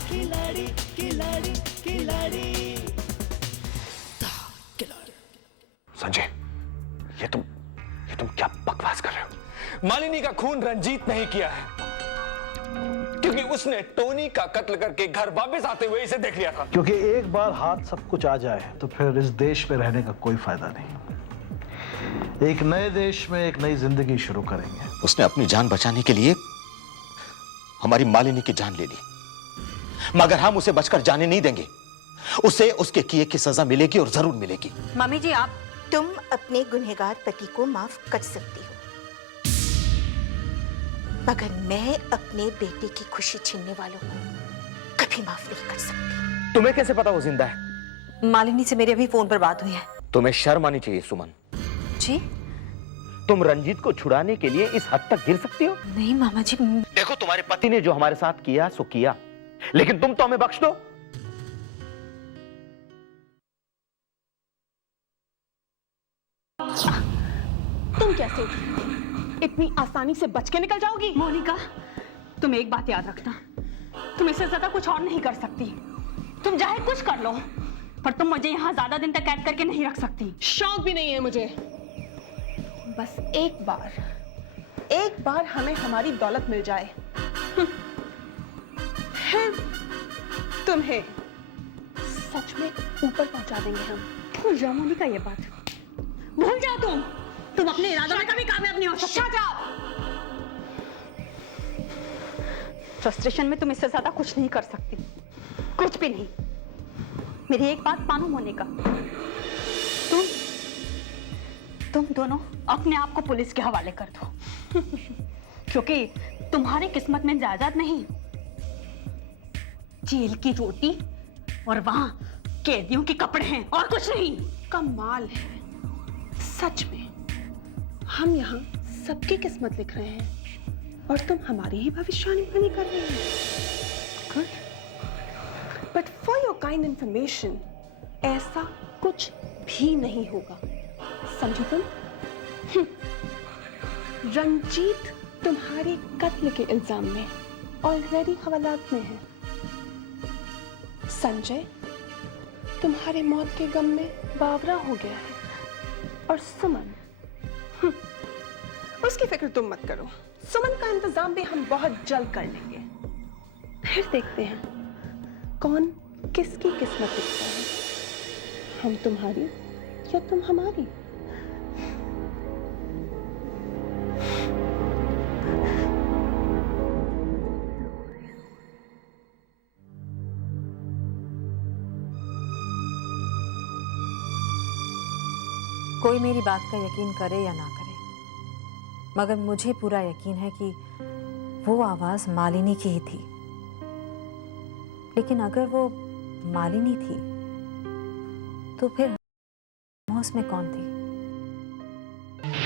खिलाड़ी खिलाड़ी खिलाड़ी। संजय, ये तुम क्या बकवास कर रहे हो? मालिनी का खून रंजीत नहीं किया है, क्योंकि उसने टोनी का कत्ल करके घर वापस आते हुए इसे देख लिया था। क्योंकि एक बार हाथ सब कुछ आ जाए तो फिर इस देश में रहने का कोई फायदा नहीं। एक नए देश में एक नई जिंदगी शुरू करेंगे। उसने अपनी जान बचाने के लिए हमारी मालिनी की जान ले ली, मगर हम उसे बचकर जाने नहीं देंगे। उसे उसके किए की सजा मिलेगी और जरूर मिलेगी। मम्मी जी, तुम अपने गुनहगार पति को माफ कर सकती हो, मगर मैं अपने बेटे की खुशी छीनने वालों को कभी माफ नहीं कर सकती। तुम्हें कैसे पता वो जिंदा है? मालिनी से मेरी अभी फोन पर बात हुई है। तुम्हें शर्म आनी चाहिए सुमन। जी? तुम रंजीत को छुड़ाने के लिए इस हद तक गिर सकती हो? नहीं मामा जी। देखो, तुम्हारे पति ने जो हमारे साथ किया सो किया, लेकिन तुम तो हमें बख्श दो। तुम कैसे इतनी आसानी से बच के निकल जाओगी? मोनिका, तुम एक बात याद रखना, तुम इससे ज्यादा कुछ और नहीं कर सकती। तुम चाहे कुछ कर लो, पर तुम मुझे यहाँ ज्यादा दिन तक कैद करके नहीं रख सकती। शौक भी नहीं है मुझे। बस एक बार हमें हमारी दौलत मिल जाए, फिर तुम्हें सच में ऊपर पहुंचा देंगे हम। भूल जाओ मोनिका ये बात, भूल जाओ तुम अपने इरादों में कभी कामयाब नहीं हो सकते। फ्रस्ट्रेशन में तुम इससे ज्यादा कुछ नहीं कर सकती, कुछ भी नहीं। मेरी एक बात मानो मोनिका, तुम दोनों अपने आप को पुलिस के हवाले कर दो, क्योंकि तुम्हारी किस्मत में जायदाद नहीं, जेल की रोटी और वहां कैदियों के कपड़े हैं, और कुछ नहीं। कमाल है सच में, हम यहाँ सबकी किस्मत लिख रहे हैं और तुम हमारी ही भविष्यवाणी कर रहे हैं। Good, but for your kind information, ऐसा कुछ भी नहीं होगा, समझो तुम? रंजीत तुम्हारे कत्ल के इल्जाम में ऑलरेडी हवालात में है। संजय तुम्हारे मौत के गम में बावरा हो गया है, और सुमन, उसकी फिक्र तुम मत करो, सुमन का इंतजाम भी हम बहुत जल्द कर लेंगे। फिर देखते हैं कौन किसकी किस्मत लिखता है, हम तुम्हारी या तुम हमारी। कोई मेरी बात का यकीन करे या ना करे, मगर मुझे पूरा यकीन है कि वो आवाज मालिनी की ही थी। लेकिन अगर वो मालिनी थी तो फिर उसमें कौन थी?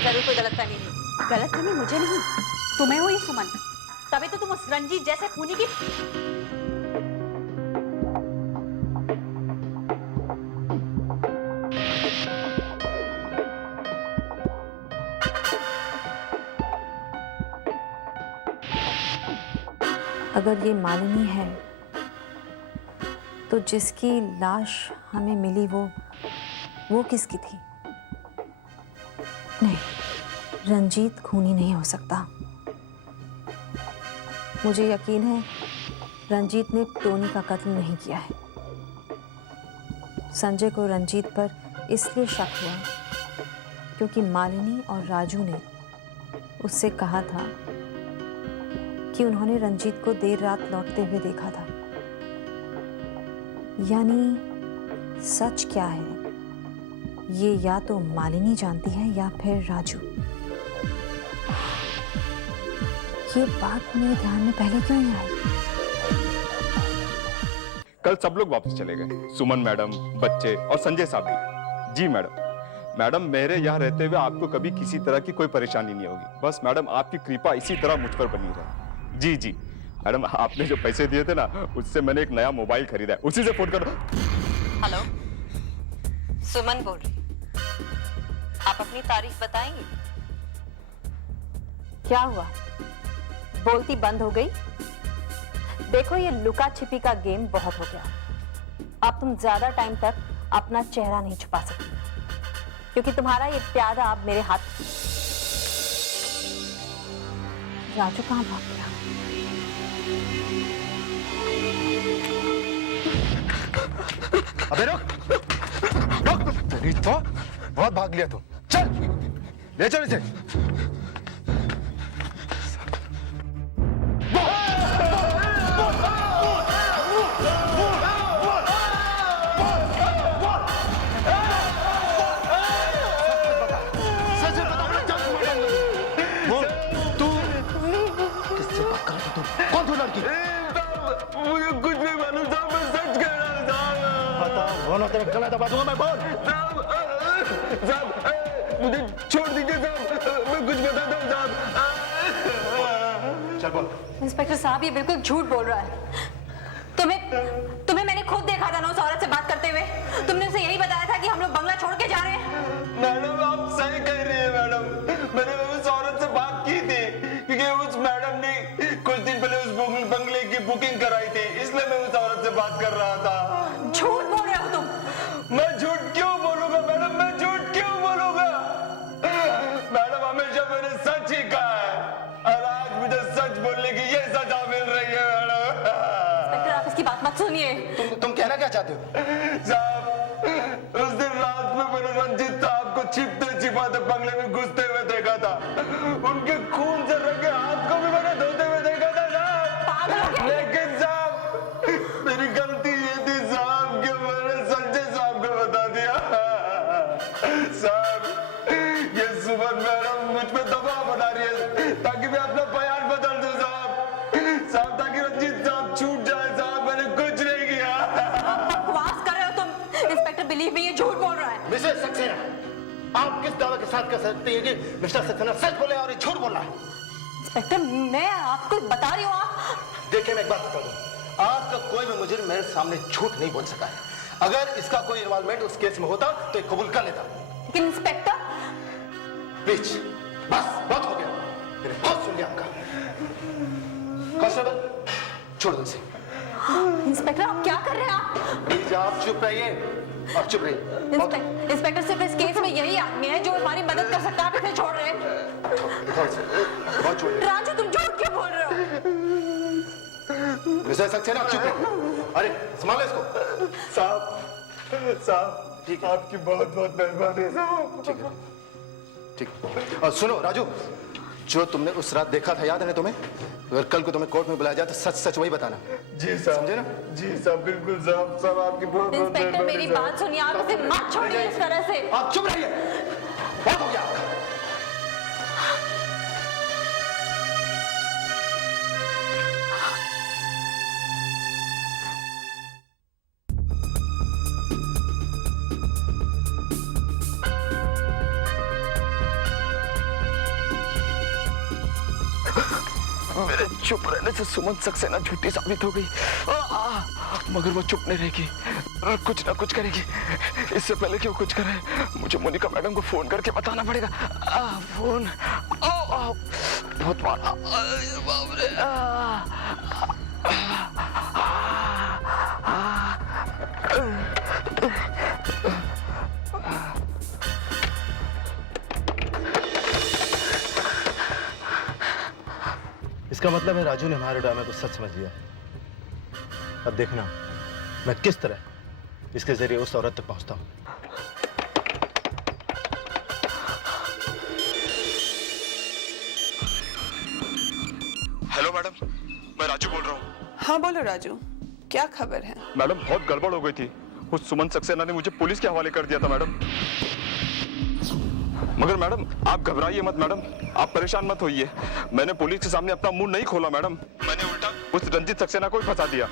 जरूर कोई गलतफहमी नहीं। गलतफहमी मुझे नहीं, तुम्हें हुई सुमन, तभी तो तुम उस रंजीत जैसे खूनी की अगर ये मालिनी है तो जिसकी लाश हमें मिली वो किसकी थी? नहीं, रंजीत खूनी नहीं हो सकता। मुझे यकीन है रंजीत ने टोनी का कत्ल नहीं किया है। संजय को रंजीत पर इसलिए शक हुआ क्योंकि मालिनी और राजू ने उससे कहा था कि उन्होंने रंजीत को देर रात लौटते हुए देखा था। यानी सच क्या है, ये या तो मालिनी जानती है या फिर राजू। ये बात मेरे ध्यान में पहले क्यों नहीं आई? कल सब लोग वापस चले गए, सुमन मैडम, बच्चे और संजय साहब भी। जी मैडम, मेरे यहाँ रहते हुए आपको कभी किसी तरह की कोई परेशानी नहीं होगी। बस मैडम, आपकी कृपा इसी तरह मुझ पर बनी रहे। जी मैडम, आपने जो पैसे दिए थे ना, उससे मैंने एक नया मोबाइल खरीदा है, उसी से फोन करो। हेलो, सुमन बोल रही। आप अपनी तारीफ बताएंगे? क्या हुआ, बोलती बंद हो गई? देखो, ये लुका छिपी का गेम बहुत हो गया। अब तुम ज्यादा टाइम तक अपना चेहरा नहीं छुपा सकती, क्योंकि तुम्हारा ये प्यादा अब मेरे हाथ। राजू कहाँ भाग गया? अबे रुक, तेरी तो बहुत भाग लिया तुम। चल ले चल इसे। मुझे कुछ नहीं मालूम साहब, मैं सच कह रहा हूँ साहब। वो ना तेरे गला दबा दूंगा मैं। बोल साहब, मुझे छोड़ दीजिए साहब, मैं कुछ बताता हूँ साहब। चल बोल। इंस्पेक्टर साहब, ये बिल्कुल झूठ बोल रहा है। तुम्हें मैंने खुद देखा था ना उस औरत से बात करते हुए। तुमने उसे यही बताया था कि हम लोग बंगला छोड़ के जा रहे हैं। मैडम आप सही कह रही है मैडम, मैंने उस औरत से बात की थी क्योंकि उस मैडम ने कुछ दिन पहले उस बंगले की बुकिंग कराई थी, इसलिए मैं उस औरत से बात कर रहा था। झूठ बोल रहे हो तुम। मैं झूठ क्यों बोलूंगा मैडम, मैं झूठ क्यों बोलूंगा? मैडम हमेशा मैंने सच ही कहा है और आज मुझे सच बोलने की ये सजा मिल रही है मैडम। इंस्पेक्टर, आप इसकी बात मत सुनिए। तुम कहना क्या चाहते हो? साहब, उस दिन रात में मैंने रंजीत साहब को छिपते छिपाते बंगले में घुसते हुए देखा था। उनके खून से रंगे हाथ को भी मैंने धोते हुए देखा था साहब। लेकिन साहब, मेरी गलती ये थी साहब कि मैंने संजय साहब को बता दिया। साहब, ये सुमन मैडम मुझ पे दबाव बना रही है ताकि मैं अपना बयान बदल दूं साहब, ताकि रंजीत साहब छूट जाए साहब। मैंने कुछ नहीं किया। बकवास कर रहे हो तुम। इंस्पेक्टर, बिलीव मी, ये झूठ बोल रहा है। मिसेस सक्सेना, आप किस दावा के साथ कह सकती हैं कि मिस्टर सक्सेना सच बोले और ये झूठ बोल रहा है? इंस्पेक्टर, मैं आपको बता रही हूँ। आप देखिए, मैं एक बात बता दूं, आज तक कोई भी मुजरिम मेरे सामने झूठ नहीं बोल सका है। अगर इसका कोई इन्वॉल्वमेंट उस केस में होता तो ये कबूल कर लेता। लेकिन इंस्पेक्टर, प्लीज बस बहुत हो गया, मैंने बहुत सुन लिया आपका। कांस्टेबल, छोड़ दो इसे। इंस्पेक्टर, आप क्या कर रहे हैं? आप प्लीज आप चुप रहिए, आप चुप रहिए। इंस्पेक्टर, सिर्फ इस केस में यही आदमी है जो हमारी मदद कर सकता है। आप इसे छोड़ रहे हैं। बहुत छोड़। राजू, तुम झूठ क्यों बोल रहे हो? मिसेस सक्सेना, आप चुप रहिए। अरे संभालो इसको। साहब, ठीक है, आपकी बहुत बहुत मेहरबानी साहब। ठीक है, ठीक। और सुनो राजू, जो तुमने उस रात देखा था याद है ना तुम्हें? अगर कल को तुम्हें कोर्ट में बुलाया जाए तो सच सच वही बताना। जी साहब, समझे ना? जी साहब, बिल्कुल साहब। साहब आपकी बहुत बहुत इंस्पेक्टर, मेरी बात सुनिए। आप इसे मत छोड़िए इस तरह से। आप चुप रहिए, बहुत हो गया आपका। मेरे चुप रहने से सुमन सक्सेना झूठी साबित हो गई। मगर वो चुप नहीं रहेगी, कुछ ना कुछ करेगी। इससे पहले कि वो कुछ करे, मुझे मोनिका मैडम को फोन करके बताना पड़ेगा। फोन बहुत मारा। बाप रे। इसका मतलब है राजू ने हमारे ड्रामे को सच समझ लिया। अब देखना मैं किस तरह इसके जरिए उस औरत तक पहुंचता हूं। हेलो मैडम, मैं राजू बोल रहा हूँ। हाँ बोलो राजू, क्या खबर है? मैडम बहुत गड़बड़ हो गई थी। उस सुमन सक्सेना ने मुझे पुलिस के हवाले कर दिया था मैडम। मगर मैडम आप घबराइए मत मैडम, आप परेशान मत होइए। मैंने पुलिस के सामने अपना मुंह नहीं खोला मैडम, मैंने उल्टा उस रंजीत सक्सेना को ही फंसा दिया।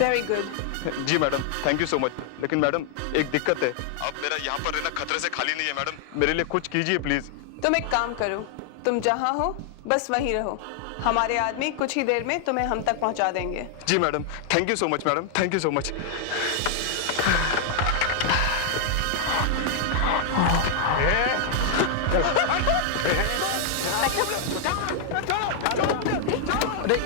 Very good. जी madam, thank you so much. लेकिन मैडम एक दिक्कत है, अब मेरा यहाँ पर रहना खतरे से खाली नहीं है मैडम, मेरे लिए कुछ कीजिए प्लीज। तुम एक काम करो, तुम जहाँ हो बस वहीं रहो। हमारे आदमी कुछ ही देर में तुम्हें हम तक पहुँचा देंगे। जी madam, thank you so much madam, thank you so much. अरे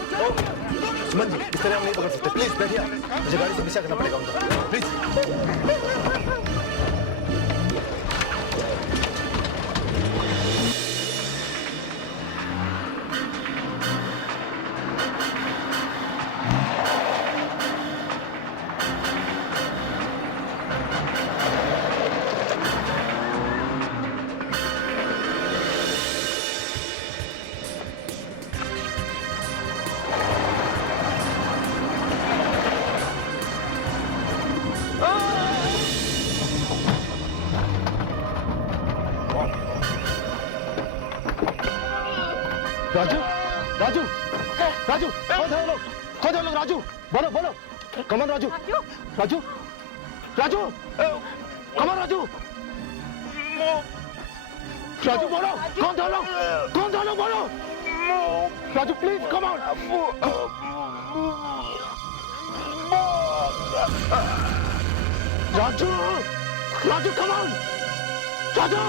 सुमन जी, इस तरह हम नहीं पकड़ सकते। प्लीज बैठिए, मुझे गाड़ी से पीछा करना पड़ेगा उनका। प्लीज। राजू, राजू, राजू, कौन है लोग? कौन है लोग? राजू, बोलो, बोलो। कमन राजू, राजू, राजू, कमन राजू, राजू बोलो, कौन था लोग? कौन था लोग? बोलो, Raju please come on. Raju, Raju come on, Raju.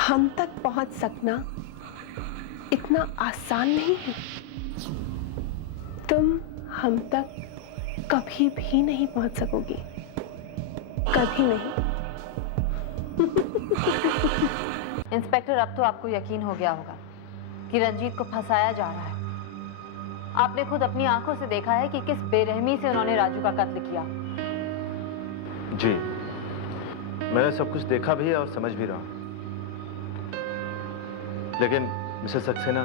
हम तक पहुंच सकना इतना आसान नहीं है। तुम हम तक कभी भी नहीं पहुंच सकोगी, कभी नहीं। इंस्पेक्टर, अब तो आपको यकीन हो गया होगा कि रंजीत को फंसाया जा रहा है। आपने खुद अपनी आंखों से देखा है कि किस बेरहमी से उन्होंने राजू का कत्ल किया। जी, मैंने सब कुछ देखा भी है और समझ भी रहा हूं। लेकिन मिसेस सक्सेना,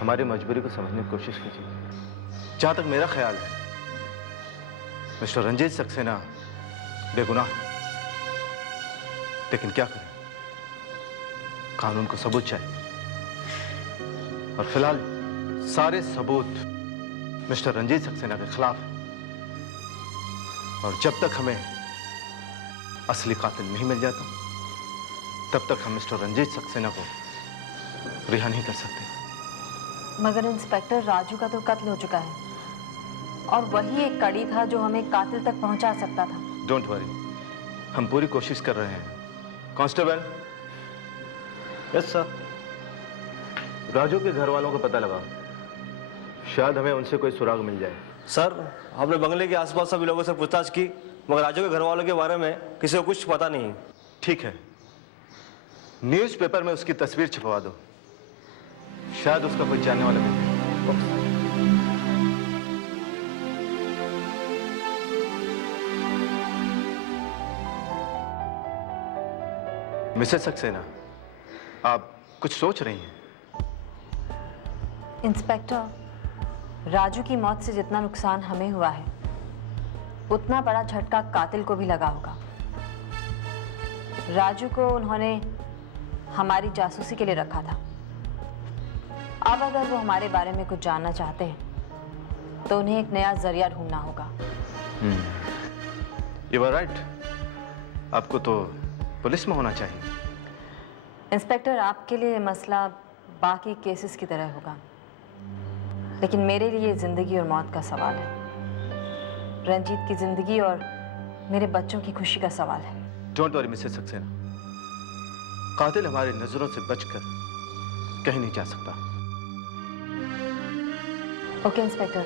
हमारी मजबूरी को समझने की कोशिश कीजिए। जहां तक मेरा ख्याल है, मिस्टर रंजीत सक्सेना बेगुनाह, लेकिन क्या करें, कानून को सबूत चाहिए और फिलहाल सारे सबूत मिस्टर रंजीत सक्सेना के खिलाफ हैं। और जब तक हमें असली कातिल नहीं मिल जाता, तब तक हम मिस्टर रंजीत सक्सेना को रिहा नहीं कर सकते। मगर इंस्पेक्टर, राजू का तो कत्ल हो चुका है और वही एक कड़ी था जो हमें कातिल तक पहुंचा सकता था। डोंट वरी, हम पूरी कोशिश कर रहे हैं। कांस्टेबल। Yes sir. राजू के घर वालों का पता लगा, शायद हमें उनसे कोई सुराग मिल जाए। सर, हमने बंगले के आसपास सभी लोगों से पूछताछ की, मगर राजू के घर वालों के बारे में किसी को कुछ पता नहीं। ठीक है, न्यूज़पेपर में उसकी तस्वीर छपवा दो, शायद उसका कोई जानने वाला मिल जाए। मिसेस सक्सेना, आप कुछ सोच रही हैं? इंस्पेक्टर, राजू की मौत से जितना नुकसान हमें हुआ है, उतना बड़ा झटका कातिल को भी लगा होगा। राजू को उन्होंने हमारी जासूसी के लिए रखा था। अब अगर वो हमारे बारे में कुछ जानना चाहते हैं तो उन्हें एक नया जरिया ढूंढना होगा। यू आर राइट, आपको तो पुलिस में होना चाहिए। इंस्पेक्टर, आपके लिए मसला बाकी केसेस की तरह होगा, लेकिन मेरे लिए जिंदगी और मौत का सवाल है। रंजीत की जिंदगी और मेरे बच्चों की खुशी का सवाल है। डोंट वरी मिसेस सक्सेना, कातिल हमारी नजरों से बचकर कहीं नहीं जा सकता। ओके इंस्पेक्टर,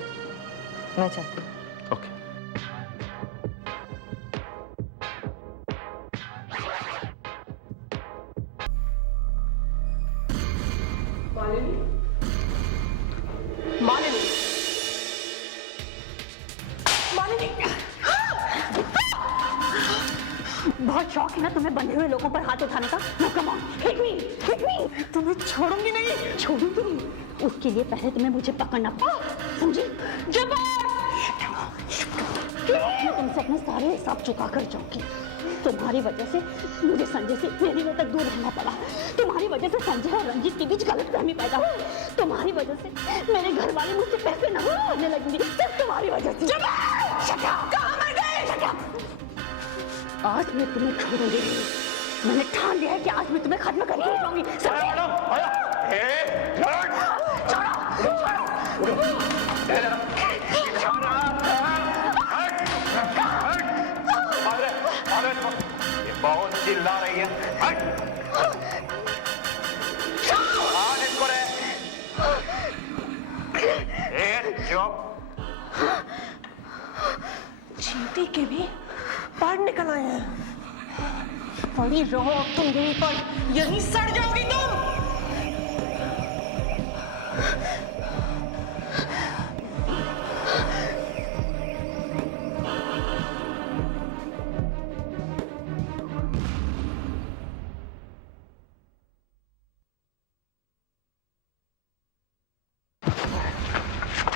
मैं चलती हूँ। ओके। मालिनी, मालिनी, बहुत शौक है ना तुम्हें बंधे हुए लोगों पर हाथ उठाने का। No come on, hit me, hit me. तुम्हें छोड़ूंगी नहीं, छोड़ूंगी नहीं। उसके लिए पहले तुम्हें मुझे पकड़ना पड़ेगा, समझी? मैं तुमसे अपने सारे हिसाब चुका कर जाऊंगी। तुम्हारी वजह से मुझे संजय से मेरी वजह तक दूर रहना पड़ा। तुम्हारी वजह से संजय और रंजीत के बीच गलतफहमी पैदा हुई। तुम्हारी वजह से मेरे घर वाले मुझसे पैसे न मांगने लगेंगे, सिर्फ तुम्हारी वजह से। कहाँ मर गए? आज मैं तुम्हें छोड़ूंगी। मैंने ठान लिया है कि आज मैं तुम्हें खत्म करके ही जाऊंगी। बहुत चिल्ला रही है? हट! आज इसको रे! चुप! चींटी के भी पर निकल आए हैं। पड़ी रहो अब तुम यहीं पर, यहीं सड़ जाओगी तुम।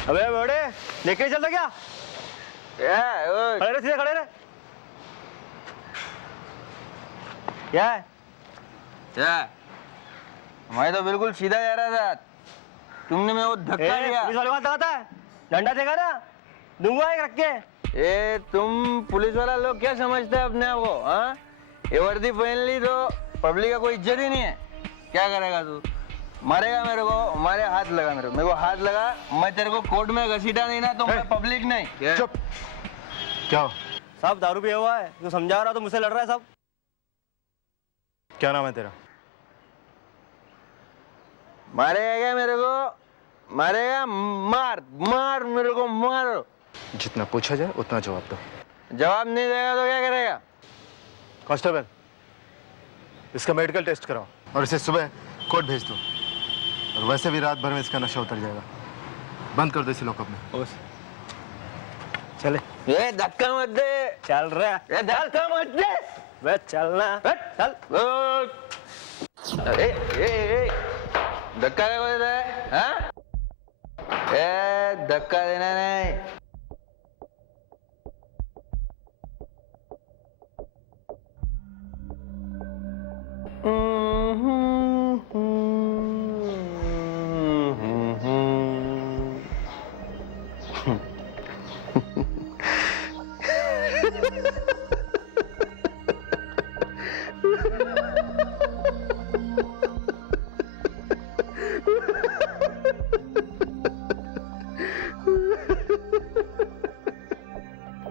अबे बड़े लेके चल रहा क्या? खड़े रहे, सीधे खड़े रहे। क्या है? क्या? मैं तो बिल्कुल सीधा जा रहा था, तुमने मेरे को धक्का दिया। पुलिस वाले बात लगाता है, डंडा देगा ना, दूंगा एक रख के। तुम पुलिस वाला लोग क्या समझते हैं अपने आप को? हाँ, ये वर्दी पहन ली तो पब्लिक का कोई इज्जत ही नहीं है। क्या करेगा तू? मारेगा मेरे को, मारे हाथ लगा मेरे को हाथ लगा। मैं तेरे को कोर्ट में घसीटा नहीं ना तो मैं पब्लिक नहीं। चुप। क्या हो? साहब दारू पिया हुआ है, जो समझा रहा तो मुझसे लड़ रहा है साहब। क्या नाम है तेरा? मारेगा क्या मेरे को? मारेगा? मार मार मेरे को, मारो। जितना पूछा जाए उतना जवाब दो। जवाब नहीं देगा तो क्या करेगा? कांस्टेबल, इसका मेडिकल टेस्ट कराओ और इसे सुबह कोर्ट भेज दो। और वैसे भी रात भर में इसका नशा उतर जाएगा। बंद कर दो इसे लॉकअप में। चले। ये धक्का मत दे। चल रहा है। ये धक्का मत दे। वे चलना। चल। धक्का क्या देता है? हाँ? धक्का देना नहीं।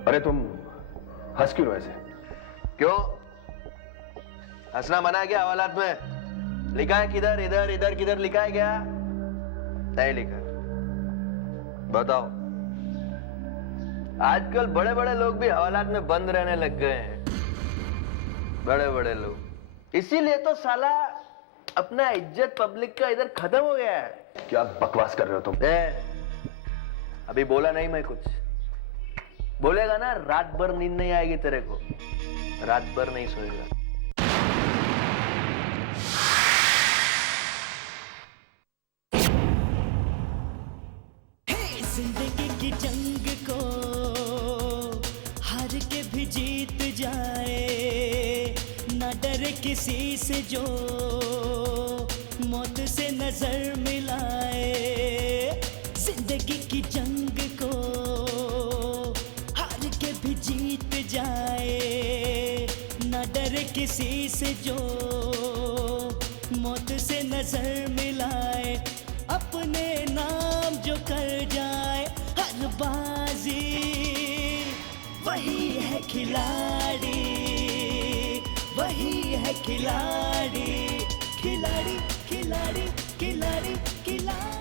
अरे तुम हंस क्यों ऐसे? क्यों? हंसना मना है क्या हवालात में? लिखा है किधर? इधर इधर किधर लिखा है क्या? नहीं लिखा। बताओ। आजकल बड़े बड़े लोग भी हवालात में बंद रहने लग गए हैं। बड़े बड़े लोग। इसीलिए तो साला अपना इज्जत पब्लिक का इधर खत्म हो गया है। क्या बकवास कर रहे हो तुम? अभी बोला नहीं मैं कुछ। बोलेगा ना रात भर नींद नहीं आएगी तेरे को, रात भर नहीं सोएगा। जिंदगी की जंग को हार के भी जीत जाए, ना डरे किसी से जो मौत से नजर मिलाए। जिंदगी की जंग को हार के भी जीत जाए, ना डरे किसी से जो मौत से नजर मिलाए। अपने नाम जो कर जाए हर बाजी, वही है खिलाड़ी, वही है खिलाड़ी, खिलाड़ी खिलाड़ी खिलाड़ी खिलाड़ी।